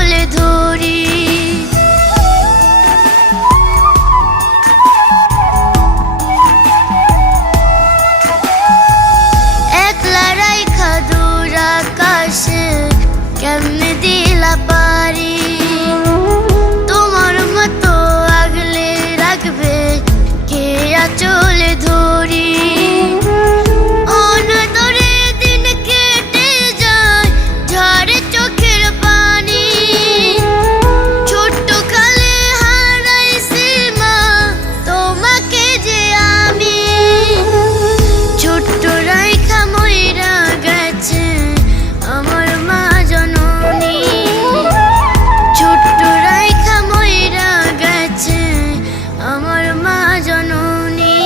আঁচল ধরি। একলা রাইখা দূর আকাশে কেমনে দিলা পারি, তোমার মতো আগলে রাখবে কে আঁচল ধরি। অনাদরে দিন কেটে যায় ঝরে চোখের পানি, ছোট্ট কালে হারাইছি মা তোমাকে যে আমি। ছোট্ট রাইখা মইরা গেছে আমার মা জননী, ছোট্ট রাইখা মইরা গেছে আমার মা জননী।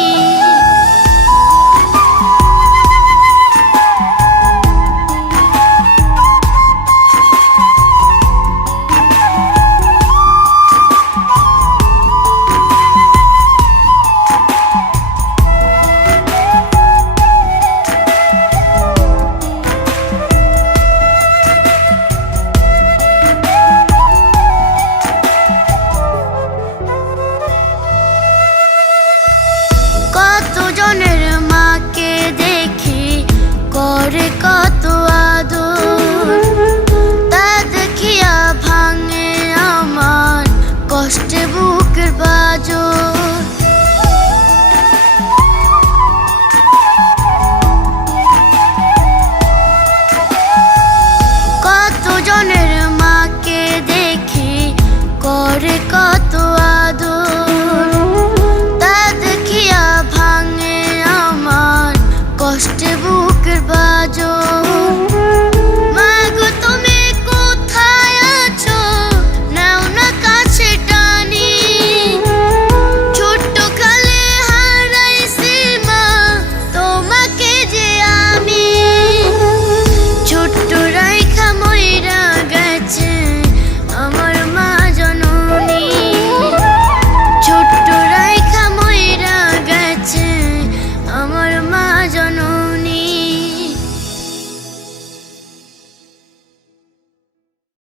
কত জনের মাকে দেখি করে কত আদর, তা দেখিয়া ভাঙে আমার কষ্টে বুকের পাঁজর।